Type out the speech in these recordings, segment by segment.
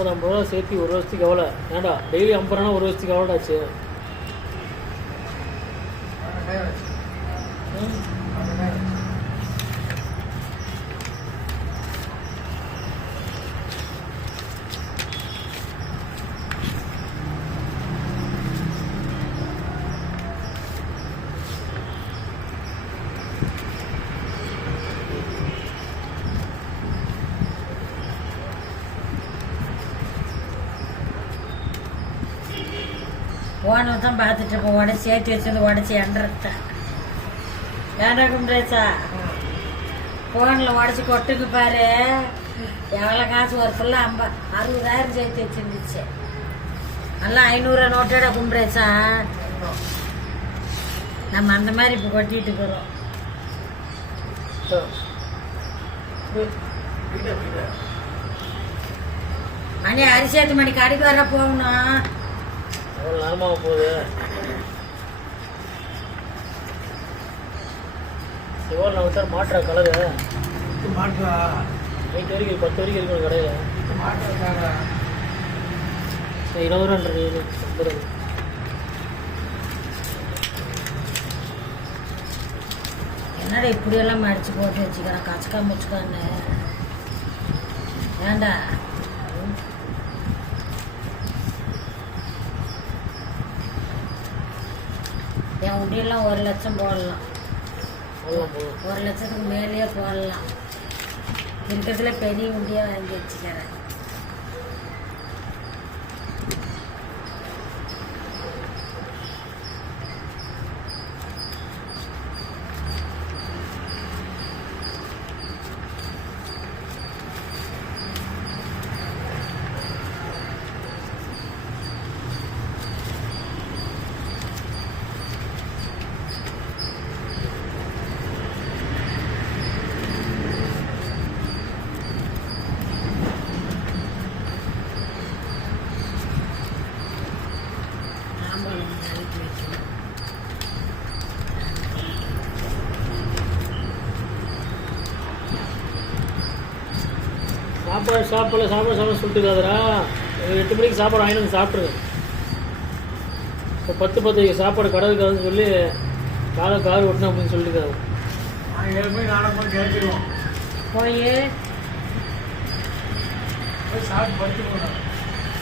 ஐம்பது ஐம்பது ரூபா சேர்த்து ஒரு வருஷத்துக்கு எவ்வளோ? ஏன்டா டெய்லி ஐம்பது ரூபா ஒரு வருஷத்துக்கு எவ்வளோடாச்சு போன தான் பார்த்துட்டு இருப்போம் உடச்சி சேர்த்து வச்சது உடச்சி எண்ணிட்டேன் ஏன்டா கும்பிடுச்சா ஃபோனில் உடச்சி கொட்டுக்கு பாரு. எவ்வளோ காசு? ஒரு ஃபுல்லாக ஐம்ப அறுபதாயிரம் சேர்த்து வச்சுருந்துச்சு. நல்லா ஐநூறு நோட்டோட கும்பிடுச்சா நம்ம அந்த மாதிரி இப்போ கொட்டிட்டு இருக்கிறோம் மணி அரிசி மணி கடைக்கு வர போகணும். எவ்வளோ நேரமாக போகுது? எவ்வளோ நான் விட்டா மாட்டுற கலரு. மாற்றா நைட் வரைக்கும் பத்து வரைக்கும் இருக்கணும் கடையில். சரி இருபது ரூபான்றது ஐம்பது என்னடா இப்படியெல்லாம் மடிச்சு போட்டு வச்சுக்கிறேன் கச்சக்கா முச்சுக்கான்னு ஏண்டா? என் உண்டியெல்லாம் ஒரு லட்சம் போடலாம். ஒரு லட்சத்துக்கு மேலேயே போடலாம். இருக்கிறதுல பெரிய உண்டியாக வாங்கி வச்சுக்கிறேன். சாப்பாடு சாப்பிடல சாப்பாடு சாப்பிட சொல்லிட்டு இருக்காதரா ஒரு எட்டு மணிக்கு சாப்பாடு வாங்கி வந்து சாப்பிட்ருங்க இப்போ பத்து பத்து சாப்பாடு கடை இருக்காதுன்னு சொல்லி காலை கார் ஓட்டணும் அப்படின்னு கேட்சிடுவோம் போய்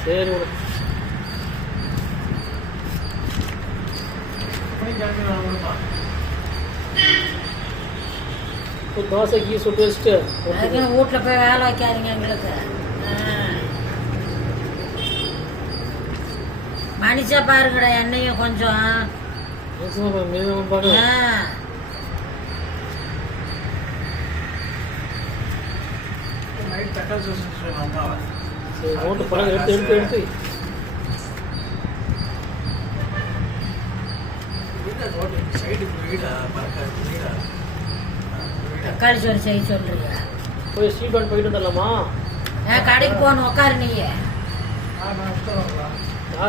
சரி விடு. மணி கேட்சிடுவோம் இப்போ தோசைக்கு சுட்டு வச்சுட்டு. அதுக்குன்னு வீட்டில் போய் வேலை வைக்காதீங்க எங்களுக்கு. மனுஷா பாருங்கடா என்னையும் கொஞ்சம். சரி பழம் எடுத்து எடுத்து எடுத்து. வீட்டை ரோட்டு சைடு வீடா பறக்காது வீடா வீடா? தக்காளி சோறு செய்ய சொல்றீங்க போய் பேண்ட் போயிட்டு வந்துடலாமா? ஏன் கடைக்கு போகணும் உட்காரு நீ யார்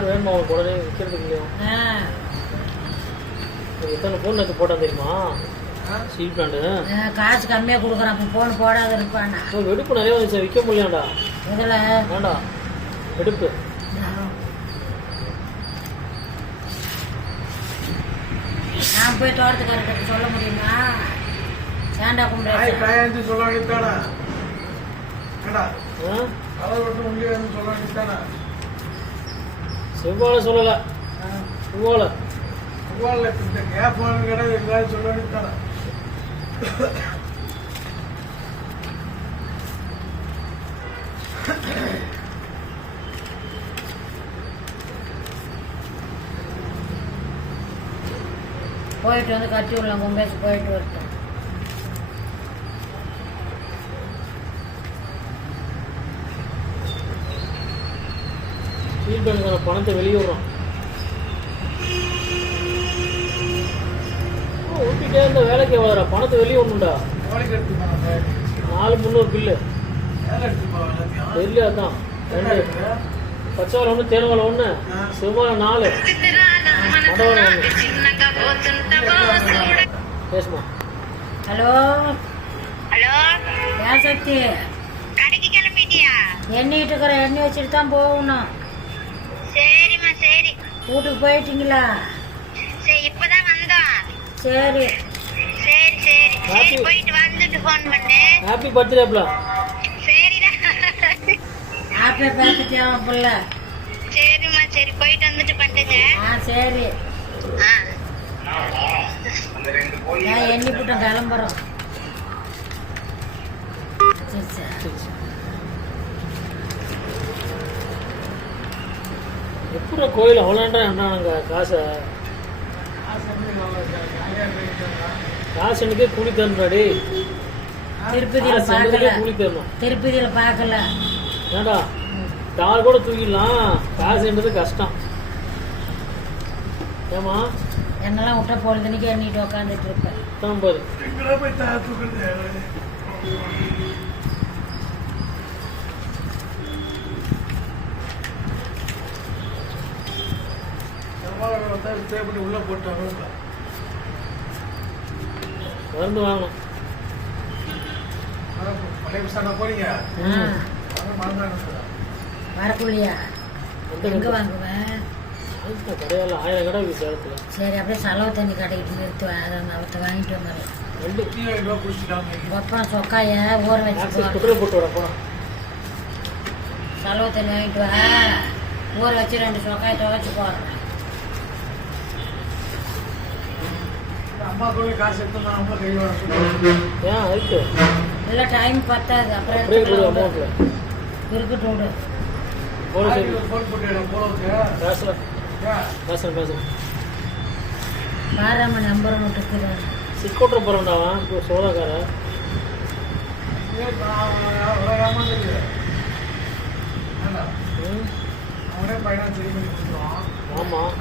வேணுமா அவனுக்கு உடனே விற்கிறதுக்கு இல்லையோ? எத்தனை ஃபோன் எடுத்து போட்டான் தெரியுமா? பேண்ட்டு ஆ, காசு கம்மியாக கொடுக்குறேன் அப்போ ஃபோன் போடாத இருப்பானா? வெடுப்பு நிறைய வந்துச்சு விற்க முடியாண்டா இதில் வேண்டாம். வெடுப்பு. நான் போய் தோட்டத்துக்காரர்கிட்ட சொல்ல முடியுமா? சேண்டா கும்பிட சொல்ல வேண்டியதானே செவ்வாழை சொல்லலை. செவ்வாழை. உவால இந்த கேப் வாங்க கடை எங்கேயாவது சொல்ல வேண்டியதானே போயிட்டு வந்து கட்டி விடலாம் கும்பேசி போயிட்டு வரட்டும். பேண்ட்டுக்கான பணத்தை வெளியே விடுறோம். ஊட்டிகிட்டே இருந்த வேலைக்கு எவ்வளோடா பணத்தை வெளியே விடணும்டா. நாளைக்கு எடுத்துப்பாங்க நாலு முந்நூறு பில்லு தெரியல அதான். ரெண்டு. இருக்கு? பச்சை வாழை ஒன்று தேன் வாழை ஒன்று செவ்வாழை நாலு ஒன்று பேசுமா. ஹலோ. ஹலோ. ஏன் சக்தி? கடைக்கு கிளம்பிட்டியா? எண்ணிக்கிட்டு இருக்கிற எண்ணெய் வச்சுட்டு தான் போகணும். சரிம்மா சரி. வீட்டுக்கு போயிட்டீங்களா? சரி இப்பதான் வந்தோம். சரி. சரி சரி. சரி போயிட்டு வந்துட்டு ஃபோன் பண்ணு. ஹாப்பி பர்த்டேப்ல சரிடா. ஆப்பே பார்த்துட்டேன் பிள்ளை. சரிம்மா சரி போயிட்டு வந்துட்டு பண்ணுங்க ஆ சரி. ஆ. நான் எண்ணி போட்டோம் கிளம்புறோம். சரி சரி. எப்படி கோயில் அவ்வளோன்றா என்னங்க காசை காசு? எனக்கே கூலி தரணும்டாடி திருப்பதியில் பார்க்கல. கூலி தரணும். திருப்பதியில் பார்க்கல. ஏன்டா கால் கூட தூக்கிடலாம். காசுன்றது கஷ்டம். ஏமா என்னெல்லாம் விட்டா பொழுதுனிக்கு எண்ணிட்டு உட்காந்துட்டு இருப்பேன். தான் தா தூக்குறது தேவைப்பட்டு உள்ள போட்டாங்க. மருந்து வாங்கணும் பழைய பசங்க போறீங்க? வரக்குள்ளியா? எங்கே? வாங்குவேன் கடையால ஆயிரம் கடை சேலத்தில் சரி அப்படியே செலவு தண்ணி கடைக்கிட்டு அதை அவத்தை வாங்கிட்டு வந்துடுறேன் ரெண்டு இருபது ரூபா குடிச்சிட்டாங்க. ஒப்பம் சொக்காய ஊற வச்சுக்குவோம் பெட்ரோல் போட்டு வர போனா செலவு தண்ணி வாங்கிட்டு வா. ஊற வச்சு ரெண்டு சொக்காய துவைச்சு போடுறேன். அம்மா கூட காசு எடுத்து அம்மா கை வர சொல்லுவாங்க ஏன் அதுக்கு இல்லை டைம் பத்தாது. அப்புறம். இருக்கட்டும் விடு. ஃபோன் போட்டு போலவுக்கு பேசல. பேசுறேன் பேசுறேன் மாறாம நம்பர் விட்டுக்குறேன் சிக்கோட்டர் போகிறோம்டாவன் இப்போ சோதாக்கார ம். அவனே பையனா சரி பண்ணி கொடுத்துருவான் ஆமாம்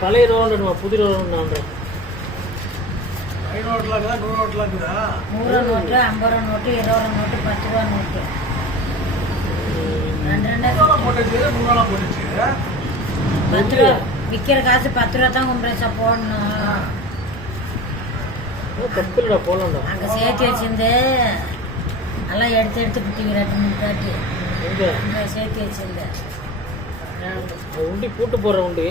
பழைய ரோடுமா புது ரோடுன்றான் ஐநூறு இருக்குதா நூறு நோட்டில் இருக்குதா? நூறு நோட்டு ஐம்பது ரூபா நோட்டு இருபது ரூபா நோட்டு. பத்து ரூபா நோட்டு ரெண்டு போட்டுச்சு போட்டுச்சு. பத்து ரூபா. விற்கிற காசு பத்து ரூபா தான் கும்பிடுச்சா போடணும். தப்பு இல்லைடா போகலாம்டா அங்கே சேர்த்து வச்சிருந்து. எல்லாம் எடுத்து எடுத்து குட்டிங்க ரெண்டு மூணு காட்டி அங்கே சேர்த்து வச்சிருந்தேன். உண்டி பூட்டு போடுற உண்டி.